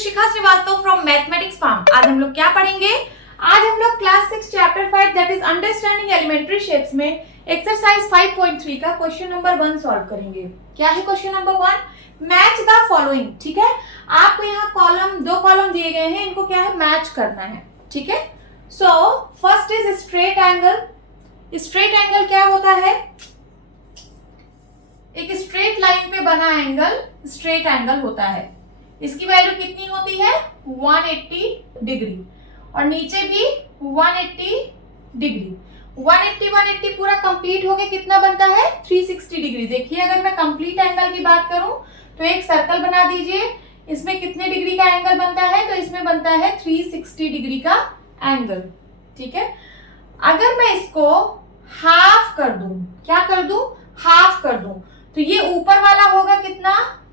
Shikha Srivastava from mathematics farm. आज हम लोग क्या पढ़ेंगे? आज हम लोग class 6 chapter 5 that is understanding elementary shapes में एक्सरसाइज 5.3 का क्वेश्चन नंबर 1 सॉल्व करेंगे। क्या है question number 1? Match the following. ठीक है, आपको यहाँ दो कॉलम दिए गए हैं, इनको क्या है मैच करना है। ठीक है, so first is straight angle. Straight angle क्या होता है? एक स्ट्रेट लाइन पे बना एंगल स्ट्रेट एंगल होता है। इसकी वैल्यू कितनी होती है? 180 डिग्री और नीचे भी 180 डिग्री। 180 पूरा कंप्लीट होके कितना बनता है? 360 डिग्री। देखिए, अगर मैं कंप्लीट एंगल की बात करूं तो एक सर्कल बना दीजिए, इसमें कितने डिग्री का एंगल बनता है? तो इसमें बनता है 360 डिग्री का एंगल। ठीक है, अगर मैं इसको हाफ कर दूं, क्या कर दूं? हाफ कर दूं, तो ये ऊपर वाला होगा कितना?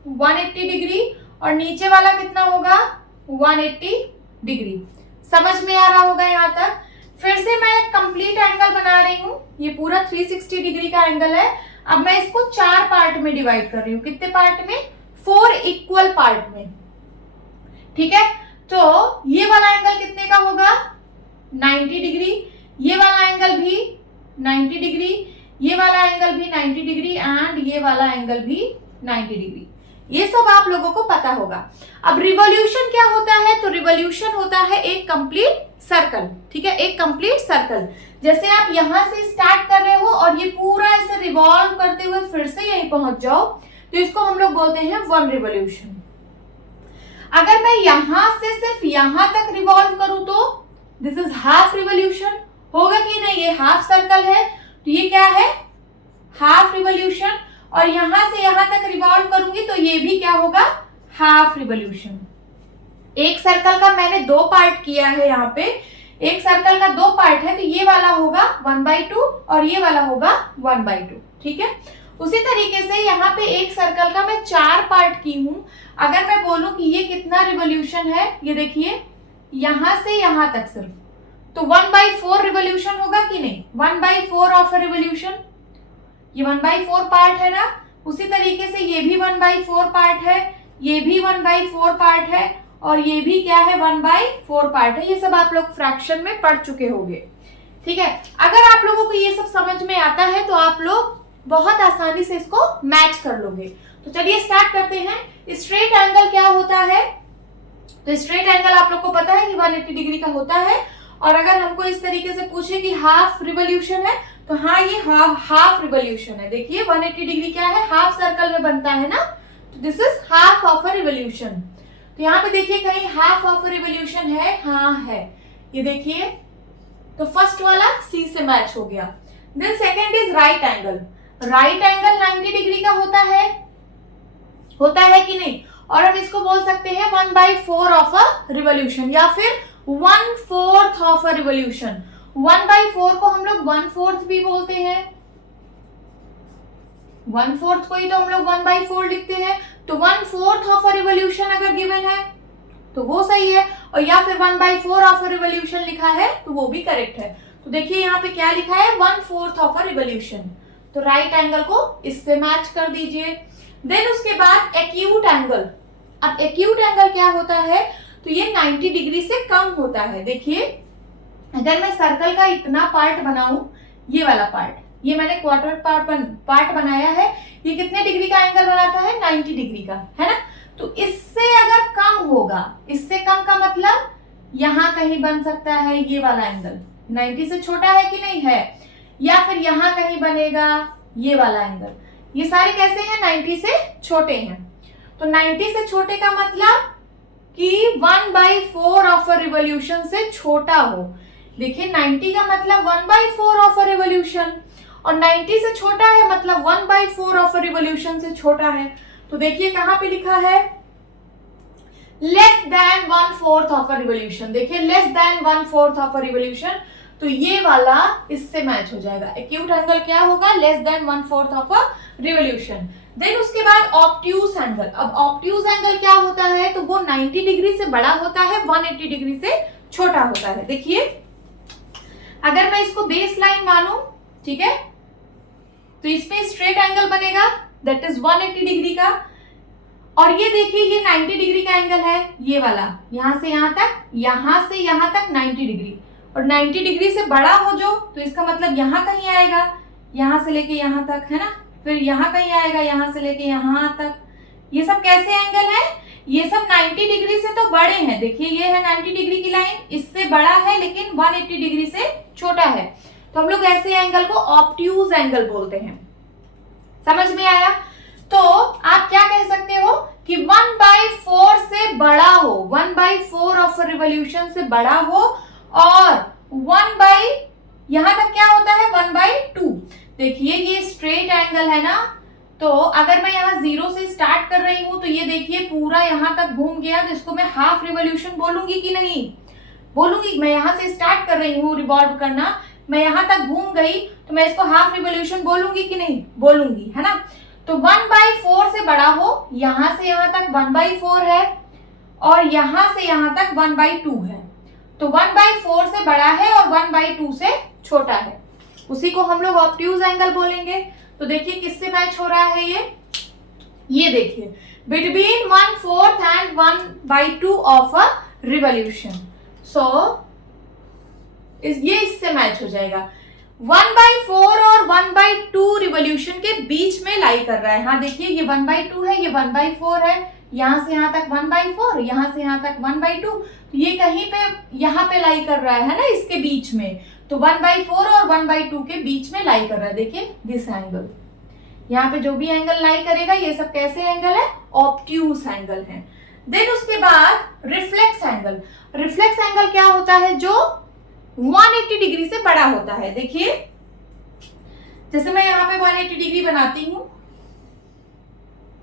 180 डिग्री और नीचे वाला कितना होगा? 180 डिग्री। समझ में आ रहा होगा यहाँ तक? फिर से मैं एक कंप्लीट एंगल बना रही हूँ, ये पूरा 360 डिग्री का एंगल है। अब मैं इसको 4 पार्ट में डिवाइड कर रही हूँ। कितने पार्ट में? 4 इक्वल पार्ट में। ठीक है, तो ये वाला एंगल कितने का होगा? 90 डिग्री। ये वाला एंगल भी 90 डिग्री, ये वाला एंगल भी 90 डिग्री एंड ये वाला एंगल भी 90 डिग्री। ये सब आप लोगों को पता होगा। अब रिवॉल्यूशन क्या होता है? तो रिवॉल्यूशन होता है एक कंप्लीट सर्कल। ठीक है, एक कंप्लीट सर्कल। जैसे आप यहां से स्टार्ट कर रहे हो और ये पूरा ऐसे रिवॉल्व करते हुए फिर से यहीं पहुंच जाओ, तो इसको हम लोग बोलते हैं 1 रिवॉल्यूशन। अगर मैं यहां से सिर्फ यहां तक रिवॉल्व करूं तो दिस इज हाफ रिवॉल्यूशन। होगा कि नहीं? ये हाफ सर्कल है तो ये क्या है? Half revolution. और यहां से यहां तक रिवॉल्व करूंगी तो ये भी क्या होगा? Half revolution. एक सर्कल का मैंने 2 पार्ट किया है। यहाँ पे एक सर्कल का 2 पार्ट है, तो ये वाला होगा 1/2 और ये वाला होगा 1/2। ठीक है, उसी तरीके से यहाँ पे एक सर्कल का मैं 4 पार्ट की हूं। अगर मैं बोलूं कि ये कितना रिवॉल्यूशन है, ये देखिए यहां से यहां तक सिर्फ, तो 1/4 रिवॉल्यूशन होगा कि नहीं? 1/4 ऑफ अ रिवॉल्यूशन। ये 1/4 पार्ट है ना, उसी तरीके से ये भी 1/4 पार्ट है, ये भी 1/4 पार्ट है और ये भी क्या है? 1/4 पार्ट है। ये सब आप लोग फ्रैक्शन में पढ़ चुके होंगे। ठीक है, अगर आप लोगों को ये सब समझ में आता है तो आप लोग बहुत आसानी से इसको मैच कर लोगे। तो चलिए स्टार्ट करते हैं। स्ट्रेट एंगल क्या होता है? तो स्ट्रेट एंगल आप लोग को पता है कि 180 डिग्री का होता है। और अगर हमको इस तरीके से पूछे कि हाफ रिवॉल्यूशन है, तो हाँ, ये हाफ रिवॉल्यूशन है। देखिए 180 डिग्री क्या है? हाफ सर्कल में बनता है ना, तो this is half of a revolution. तो यहाँ पे देखिए कहीं हाफ ऑफ अ रिवॉल्यूशन है? हाँ है, ये देखिए। तो फर्स्ट वाला सी से मैच हो गया। Then second is right angle. Right angle 90 degree का होता है कि नहीं? और हम इसको बोल सकते हैं 1/4 ऑफ अ रिवॉल्यूशन या फिर 1/4 ऑफ अ रिवॉल्यूशन। 1/4 को हम लोग 1/4 भी बोलते हैं। 1/4 को ही तो हम लोग 1/4 लिखते हैं। तो 1/4 ऑफ अ रिवॉल्यूशन अगर गिवन है तो वो सही है, और या फिर 1/4 ऑफ अ रिवॉल्यूशन लिखा है तो वो भी करेक्ट है। तो देखिए यहाँ पे क्या लिखा है? 1/4 ऑफ अ रिवॉल्यूशन। तो राइट एंगल को इससे मैच कर दीजिए। देन उसके बाद एक्यूट एंगल। अब एक्यूट एंगल क्या होता है? तो ये 90 डिग्री से कम होता है। देखिए, अगर मैं सर्कल का इतना पार्ट बनाऊं, ये वाला पार्ट, ये मैंने क्वार्टर पार्ट बनाया है, ये कितने डिग्री का एंगल बनाता है? 90 डिग्री का, है ना? तो इससे अगर कम होगा, इससे कम का मतलब यहां कहीं बन सकता है ये वाला एंगल। 90 से छोटा है कि नहीं है? या फिर यहां कहीं बनेगा ये वाला एंगल। ये सारे कैसे हैं? 90 से छोटे हैं। तो 90 से छोटे का मतलब कि 1/4 ऑफ अ रिवॉल्यूशन से छोटा हो। देखिए 90 का मतलब 1/4 ऑफ अ रिवॉल्यूशन, और 90 से छोटा है मतलब 1/4 ऑफ अ रिवॉल्यूशन से छोटा है। तो देखिए कहां पे लिखा है? Less than 1/4 of a revolution. देखिए less than 1/4 of a revolution, तो ये वाला इससे मैच हो जाएगा। एक्यूट एंगल क्या होगा? Less than 1/4 of a revolution. Then उसके बाद ऑब्ट्यूज एंगल। अब ऑब्ट्यूज एंगल क्या होता है? तो वो 90 डिग्री से बड़ा होता है, 180 डिग्री से छोटा होता है। देखिए अगर मैं इसको बेस लाइन मानूं, ठीक है, तो इसमें स्ट्रेट एंगल बनेगा दैट इज 180 डिग्री का। और ये देखिए ये 90 डिग्री का एंगल है, ये वाला, यहां से यहां तक, यहां से यहां तक 90 डिग्री, और 90 डिग्री से बड़ा हो जो, तो इसका मतलब यहाँ कहीं आएगा, यहां से लेके यहां तक, है ना, फिर यहाँ कहीं आएगा, यहां से लेके यहां तक। ये सब कैसे एंगल है? ये सब 90 डिग्री से तो बड़े हैं। देखिए ये है 90 डिग्री की लाइन, इससे बड़ा है लेकिन 180 डिग्री से छोटा है, तो हम लोग ऐसे एंगल को ऑब्ट्यूज एंगल बोलते हैं। समझ में आया? तो आप क्या कह सकते हो कि 1/4 से बड़ा हो, 1/4 ऑफ रिवॉल्यूशन से बड़ा हो, और 1 यहां तक क्या होता है 1/2। देखिए ये स्ट्रेट एंगल है ना, तो अगर मैं यहाँ 0 से स्टार्ट कर रही हूं तो ये देखिए पूरा यहां तक घूम गया, तो इसको मैं हाफ रिवॉल्यूशन बोलूंगी कि नहीं? बोलूंगी। मैं यहां से स्टार्ट कर रही हूँ रिवॉल्व करना, मैं यहां तक घूम गई तो मैं इसको हाफ रिवॉल्यूशन बोलूंगी कि नहीं? बोलूंगी, है ना। तो 1/4 से बड़ा हो, यहां से यहां तक 1/4 है, और यहां से यहां तक 1/2 है, तो 1/4 से बड़ा है और 1/2 से छोटा है, उसी को हम लोग ऑब्ट्यूज एंगल बोलेंगे। तो देखिए किससे मैच हो रहा है ये देखिए between 1/4 and 1/2 of a revolution. So ये इससे मैच हो जाएगा। 1/4 और 1/2 रिवॉल्यूशन के बीच में लाई कर रहा है। हाँ देखिए ये 1/2 है, ये 1/4 है, यहां से यहां तक 1/4, यहां से यहां तक 1/2, तो ये कहीं पे यहां पे लाई कर रहा है ना, इसके बीच में। तो 1/4 और 1/2 के बीच में लाई कर रहा है। देखिए दिस एंगल, यहाँ पे जो भी एंगल लाई करेगा ये सब कैसे एंगल है? ऑब्ट्यूज एंगल है। देन उसके बाद रिफ्लेक्स एंगल। रिफ्लेक्स एंगल क्या होता है? जो 180 डिग्री से बड़ा होता है। देखिए जैसे मैं यहाँ पे 180 डिग्री बनाती हूं,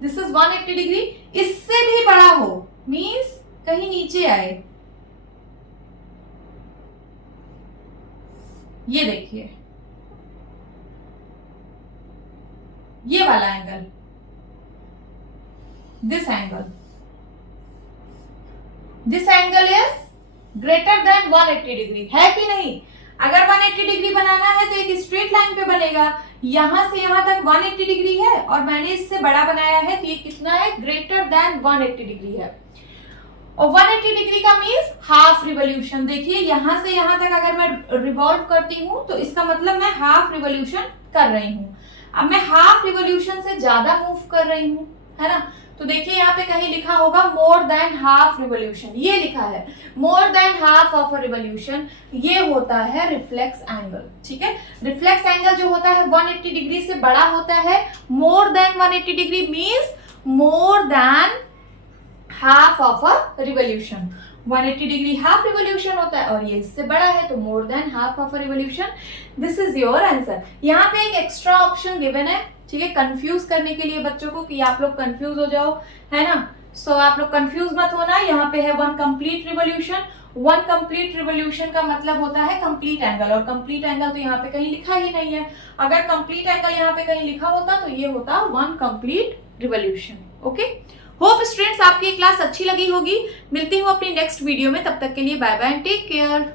दिस इज 180 डिग्री, इससे भी बड़ा हो, मीन्स कहीं नीचे आए। ये देखिए ये वाला angle, this angle is greater than 180 degree, है कि नहीं? अगर 180 डिग्री बनाना है तो एक स्ट्रेट लाइन पे बनेगा, यहां से यहां तक 180 डिग्री है और मैंने इससे बड़ा बनाया है, तो ये कितना है? ग्रेटर देन 180 डिग्री है। और 180 डिग्री का मीन्स हाफ रिवॉल्यूशन। देखिए यहां से यहां तक अगर मैं रिवॉल्व करती हूं तो इसका मतलब मैं हाफ रिवॉल्यूशन कर रही हूं। अब मैं हाफ रिवॉल्यूशन से ज्यादा मूव कर रही हूं, है ना, तो देखिए यहाँ पे कहीं लिखा होगा मोर देन हाफ रिवॉल्यूशन, ये लिखा है more than half of a revolution, ये होता है रिफ्लेक्स एंगल। ठीक है, रिफ्लेक्स एंगल जो होता है 180 डिग्री से बड़ा होता है। More than 180 degree means more than half of a revolution. 180 degree half revolution होता है और ये इससे बड़ा है तो more than half of a revolution. This is your answer. यहाँ पे एक एक्स्ट्रा ऑप्शन गिवन है, ठीक है, कंफ्यूज करने के लिए बच्चों को, कि आप लोग कंफ्यूज हो जाओ, है ना। सो आप लोग कंफ्यूज मत होना। यहाँ पे है 1 कंप्लीट रिवॉल्यूशन। 1 कंप्लीट रिवॉल्यूशन का मतलब होता है कंप्लीट एंगल, और कंप्लीट एंगल तो यहाँ पे कहीं लिखा ही नहीं है। अगर कंप्लीट एंगल यहाँ पे कहीं लिखा होता तो ये होता 1 complete revolution. Okay, hope students आपकी क्लास अच्छी लगी होगी। मिलती हूँ अपनी नेक्स्ट वीडियो में, तब तक के लिए bye bye and take care.